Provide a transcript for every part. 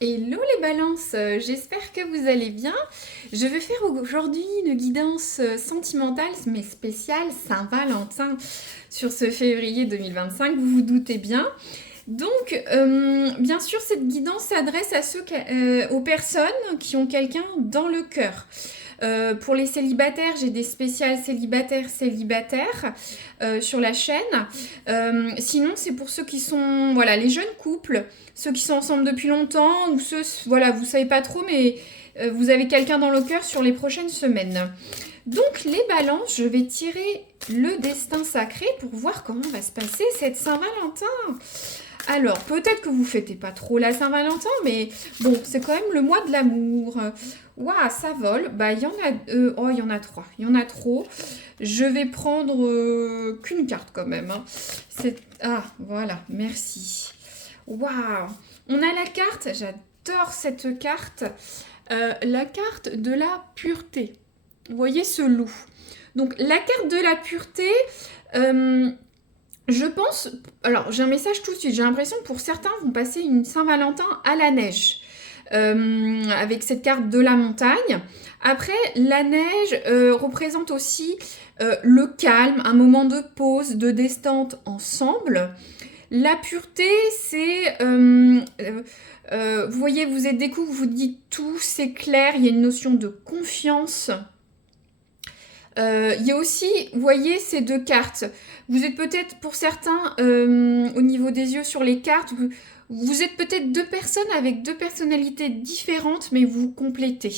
Hello les balances, j'espère que vous allez bien. Je vais faire aujourd'hui une guidance sentimentale mais spéciale Saint-Valentin sur ce février 2025, vous vous doutez bien. Donc, bien sûr, cette guidance s'adresse à aux personnes qui ont quelqu'un dans le cœur. Pour les célibataires, j'ai des spéciales célibataires sur la chaîne. Sinon, c'est pour ceux qui sont, voilà, les jeunes couples, ceux qui sont ensemble depuis longtemps, ou ceux, voilà, vous savez pas trop, mais vous avez quelqu'un dans le cœur sur les prochaines semaines. Donc, les balances, je vais tirer le destin sacré pour voir comment va se passer cette Saint-Valentin. Alors, peut-être que vous fêtez pas trop la Saint-Valentin, mais bon, c'est quand même le mois de l'amour. Waouh, ça vole. Bah, il y en a... oh, il y en a trois. Il y en a trop. Je vais prendre qu'une carte quand même, hein. Ah, voilà, merci. Waouh. On a la carte, j'adore cette carte. La carte de la pureté. Vous voyez ce loup. Donc, la carte de la pureté... euh, je pense, alors j'ai un message tout de suite, j'ai l'impression que pour certains vont passer une Saint-Valentin à la neige, avec cette carte de la montagne. Après, la neige représente aussi le calme, un moment de pause, de détente ensemble. La pureté, c'est, vous voyez, vous êtes des couples, vous dites tout, c'est clair, il y a une notion de confiance. Il y a aussi, vous voyez, ces deux cartes. Vous êtes peut-être, pour certains, au niveau des yeux sur les cartes, vous êtes peut-être deux personnes avec deux personnalités différentes, mais vous complétez.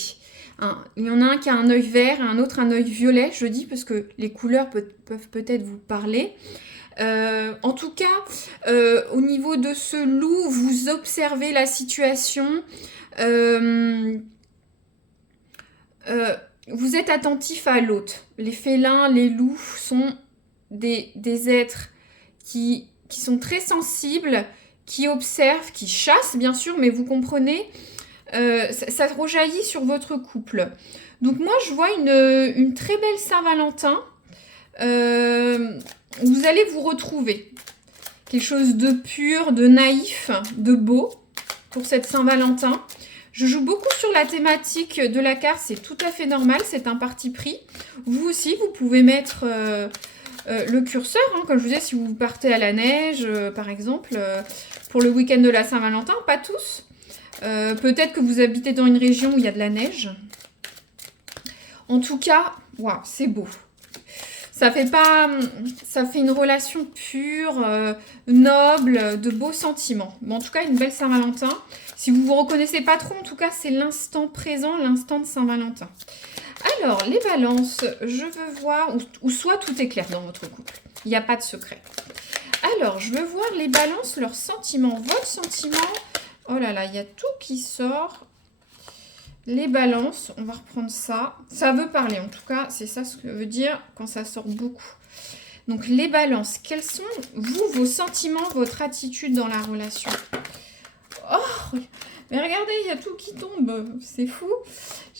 Hein, il y en a un qui a un œil vert et un autre un œil violet, je dis, parce que les couleurs peuvent peut-être vous parler. En tout cas, au niveau de ce loup, vous observez la situation. Euh, euh, Vous êtes attentif à l'autre. Les félins, les loups sont des êtres qui sont très sensibles, qui observent, qui chassent bien sûr, mais vous comprenez, ça rejaillit sur votre couple. Donc moi je vois une très belle Saint-Valentin. Euh, vous allez vous retrouver. Quelque chose de pur, de naïf, de beau pour cette Saint-Valentin. Je joue beaucoup sur la thématique de la carte, c'est tout à fait normal, c'est un parti pris. Vous aussi, vous pouvez mettre le curseur, hein, comme je vous disais, si vous partez à la neige, par exemple, pour le week-end de la Saint-Valentin, pas tous. Peut-être que vous habitez dans une région où il y a de la neige. En tout cas, waouh, c'est beau. Ça fait pas, ça fait une relation pure, noble, de beaux sentiments. Mais en tout cas, une belle Saint-Valentin. Si vous vous reconnaissez pas trop, en tout cas, c'est l'instant présent, l'instant de Saint-Valentin. Alors, les balances, je veux voir, ou soit tout est clair dans votre couple. Il n'y a pas de secret. Alors, je veux voir les balances, leurs sentiments, votre sentiment. Oh là là, il y a tout qui sort. Les balances, on va reprendre ça. Ça veut parler, en tout cas, c'est ça ce que veut dire quand ça sort beaucoup. Donc, les balances, quels sont, vous, vos sentiments, votre attitude dans la relation? Oh, mais regardez, il y a tout qui tombe, c'est fou.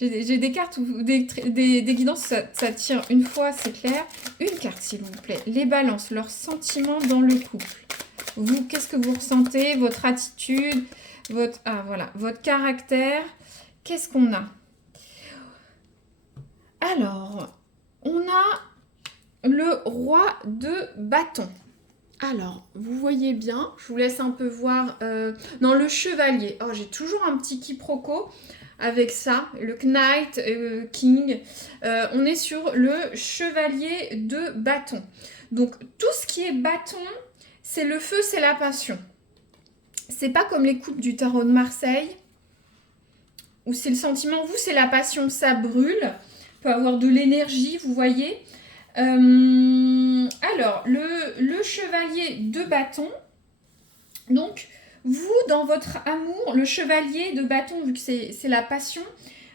J'ai des cartes, des guidances, ça tire une fois, c'est clair. Une carte, s'il vous plaît. Les balances, leurs sentiments dans le couple. Vous, qu'est-ce que vous ressentez? Votre attitude, votre caractère. Qu'est-ce qu'on a? Alors, on a le roi de bâton. Alors, vous voyez bien, je vous laisse un peu voir. Non, le chevalier. Oh, j'ai toujours un petit quiproquo avec ça. Le knight, king. On est sur le chevalier de bâton. Donc, tout ce qui est bâton, c'est le feu, c'est la passion. C'est pas comme les coupes du tarot de Marseille, où c'est le sentiment, vous, c'est la passion, ça brûle. Peut avoir de l'énergie, vous voyez. Alors, le chevalier de bâton. Donc, vous, dans votre amour, le chevalier de bâton, vu que c'est la passion,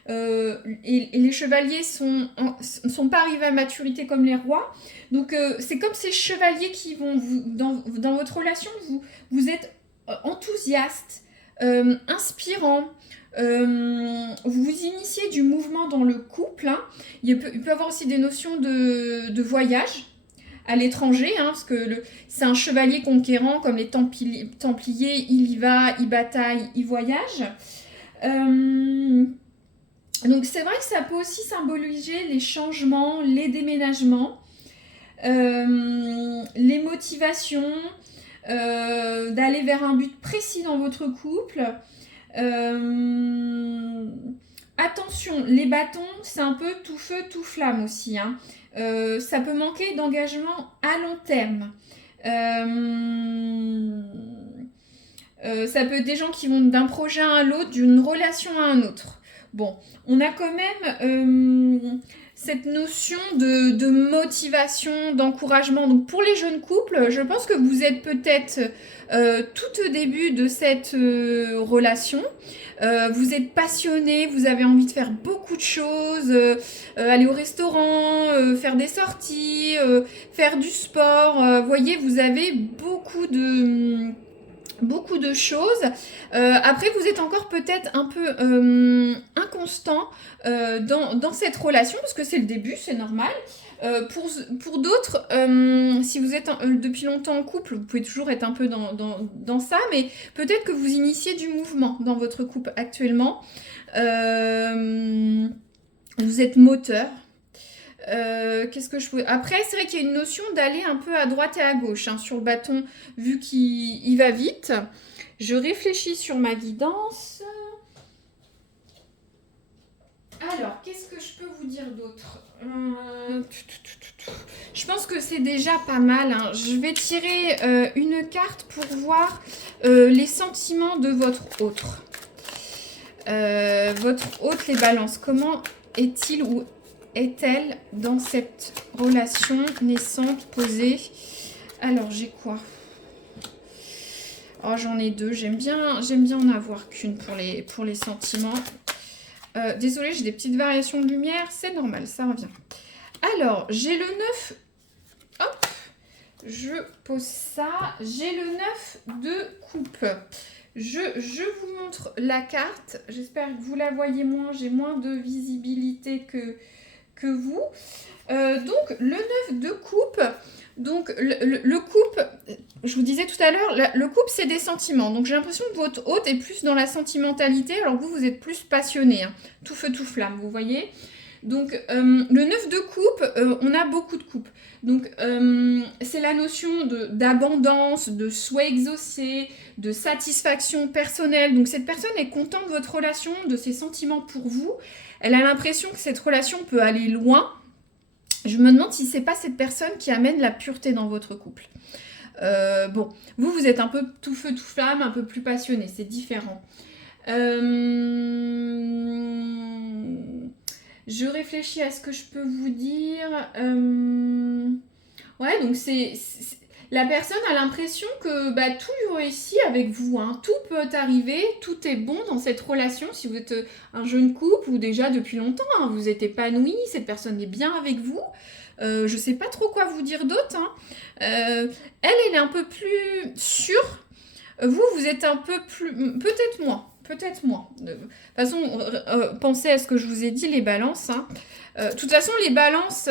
et les chevaliers ne sont pas arrivés à maturité comme les rois. Donc, c'est comme ces chevaliers qui vont, dans votre relation, vous êtes enthousiaste, inspirant. Vous vous initiez du mouvement dans le couple, hein. Il peut y avoir aussi des notions de voyage à l'étranger, hein, parce que c'est un chevalier conquérant, comme les Templiers, il y va, il bataille, il voyage. Donc c'est vrai que ça peut aussi symboliser les changements, les déménagements, les motivations, d'aller vers un but précis dans votre couple. Attention, les bâtons, c'est un peu tout feu, tout flamme aussi, hein. Ça peut manquer d'engagement à long terme. Ça peut être des gens qui vont d'un projet à l'autre, d'une relation à un autre. Bon, on a quand même cette notion de motivation, d'encouragement. Donc pour les jeunes couples, je pense que vous êtes peut-être tout au début de cette relation. Vous êtes passionné, vous avez envie de faire beaucoup de choses, aller au restaurant, faire des sorties, faire du sport. Voyez, vous avez beaucoup de choses. Après, vous êtes encore peut-être un peu inconstant dans cette relation, parce que c'est le début, c'est normal. Pour d'autres, si vous êtes depuis longtemps en couple, vous pouvez toujours être un peu dans ça, mais peut-être que vous initiez du mouvement dans votre couple actuellement. Vous êtes moteur. Qu'est-ce que je peux... Après, c'est vrai qu'il y a une notion d'aller un peu à droite et à gauche, hein, sur le bâton, vu qu'il va vite. Je réfléchis sur ma guidance. Alors, qu'est-ce que je peux vous dire d'autre? Je pense que c'est déjà pas mal, hein. Je vais tirer une carte pour voir les sentiments de votre autre. Votre hôte, les balances. Comment est-il ou est-elle dans cette relation naissante posée? Alors, j'ai quoi? Oh, j'en ai deux. J'aime bien en avoir qu'une pour les sentiments. Désolée, j'ai des petites variations de lumière. C'est normal, ça revient. Alors, j'ai le 9. Hop, je pose ça. J'ai le 9 de coupe. Je vous montre la carte. J'espère que vous la voyez moins. J'ai moins de visibilité que vous. Donc, le 9 de coupe. Donc, le couple, je vous disais tout à l'heure, le couple, c'est des sentiments. Donc, j'ai l'impression que votre hôte est plus dans la sentimentalité, alors que vous êtes plus passionné, hein. Tout feu, tout flamme, vous voyez. Donc, le 9 de coupe, on a beaucoup de coupes. Donc, c'est la notion d'abondance, de souhait exaucé, de satisfaction personnelle. Donc, cette personne est contente de votre relation, de ses sentiments pour vous. Elle a l'impression que cette relation peut aller loin. Je me demande si c'est pas cette personne qui amène la pureté dans votre couple. Bon, vous êtes un peu tout feu, tout flamme, un peu plus passionné, c'est différent. Je réfléchis à ce que je peux vous dire. Ouais, donc la personne a l'impression que tout réussit avec vous, hein. Tout peut arriver, tout est bon dans cette relation. Si vous êtes un jeune couple ou déjà depuis longtemps, hein, vous êtes épanoui, cette personne est bien avec vous. Je sais pas trop quoi vous dire d'autre, hein. Elle est un peu plus sûre. Vous êtes un peu plus... Peut-être moins. De toute façon, pensez à ce que je vous ai dit, les balances, hein. De toute façon, les balances,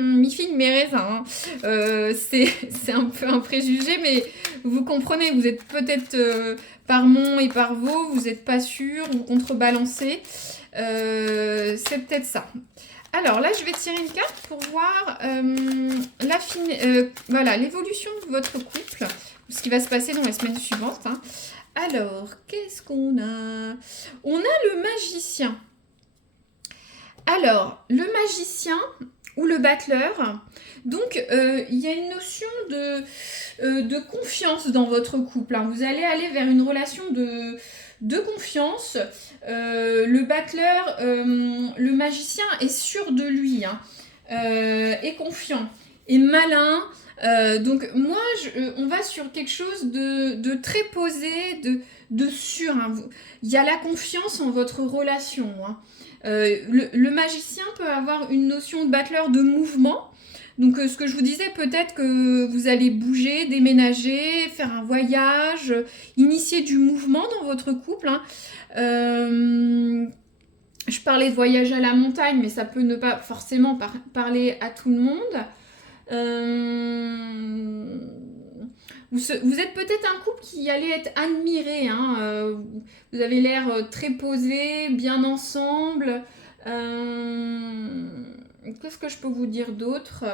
mi-figue, mi-raisin, hein. C'est un peu un préjugé, mais vous comprenez, vous êtes peut-être par Mont et par Vaux, vous n'êtes pas sûr, vous contrebalancez. C'est peut-être ça. Alors là, je vais tirer une carte pour voir voilà, l'évolution de votre couple, ce qui va se passer dans les semaines suivantes, hein. Alors, qu'est-ce qu'on a? On a le magicien. Alors, le magicien ou le battleur, donc il y a une notion de confiance dans votre couple, hein. Vous allez aller vers une relation de confiance. Le battleur, le magicien est sûr de lui, hein, est confiant, est malin. Donc moi, on va sur quelque chose de très posé, de sûr, hein. Il y a la confiance en votre relation, hein. Le magicien peut avoir une notion de battleur de mouvement. Donc ce que je vous disais, peut-être que vous allez bouger, déménager, faire un voyage, initier du mouvement dans votre couple, hein. Je parlais de voyage à la montagne, mais ça peut ne pas forcément parler à tout le monde. Vous êtes peut-être un couple qui allait être admiré, hein, vous avez l'air très posé, bien ensemble. Qu'est-ce que je peux vous dire d'autre?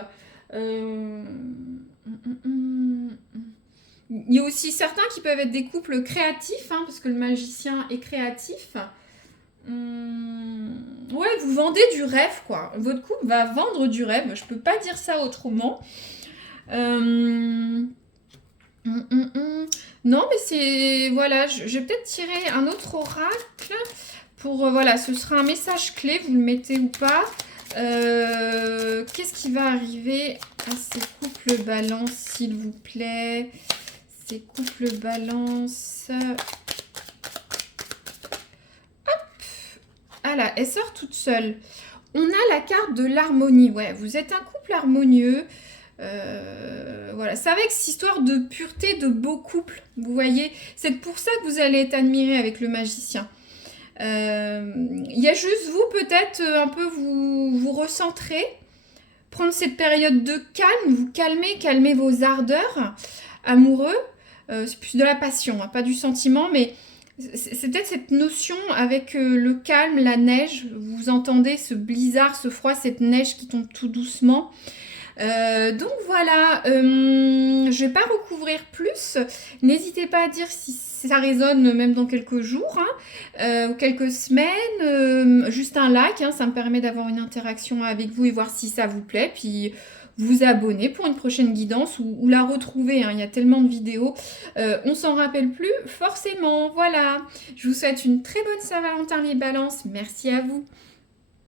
Euh, Il y a aussi certains qui peuvent être des couples créatifs, hein, parce que le magicien est créatif. Ouais, vous vendez du rêve, quoi. Votre couple va vendre du rêve. Je peux pas dire ça autrement. Euh, Non, mais c'est... Voilà, je vais peut-être tirer un autre oracle pour... voilà, ce sera un message clé, vous le mettez ou pas. Qu'est-ce qui va arriver à ces couples balance, s'il vous plaît? Ces couples balance... Ah là, elle sort toute seule. On a la carte de l'harmonie. Ouais, vous êtes un couple harmonieux. Voilà, c'est avec cette histoire de pureté de beaux couples. Vous voyez, c'est pour ça que vous allez être admiré avec le magicien. Il y a juste vous, peut-être, un peu vous recentrer, prendre cette période de calme, vous calmer vos ardeurs amoureux. C'est plus de la passion, hein, pas du sentiment, mais c'est peut-être cette notion avec le calme, la neige. Vous entendez ce blizzard, ce froid, cette neige qui tombe tout doucement. Donc voilà, je vais pas recouvrir plus. N'hésitez pas à dire si ça résonne même dans quelques jours, hein, ou quelques semaines. Juste un like, hein, ça me permet d'avoir une interaction avec vous et voir si ça vous plaît. Puis vous abonner pour une prochaine guidance ou la retrouver, hein. Il y a tellement de vidéos, on s'en rappelle plus forcément. Voilà, je vous souhaite une très bonne Saint-Valentin les balances. Merci à vous.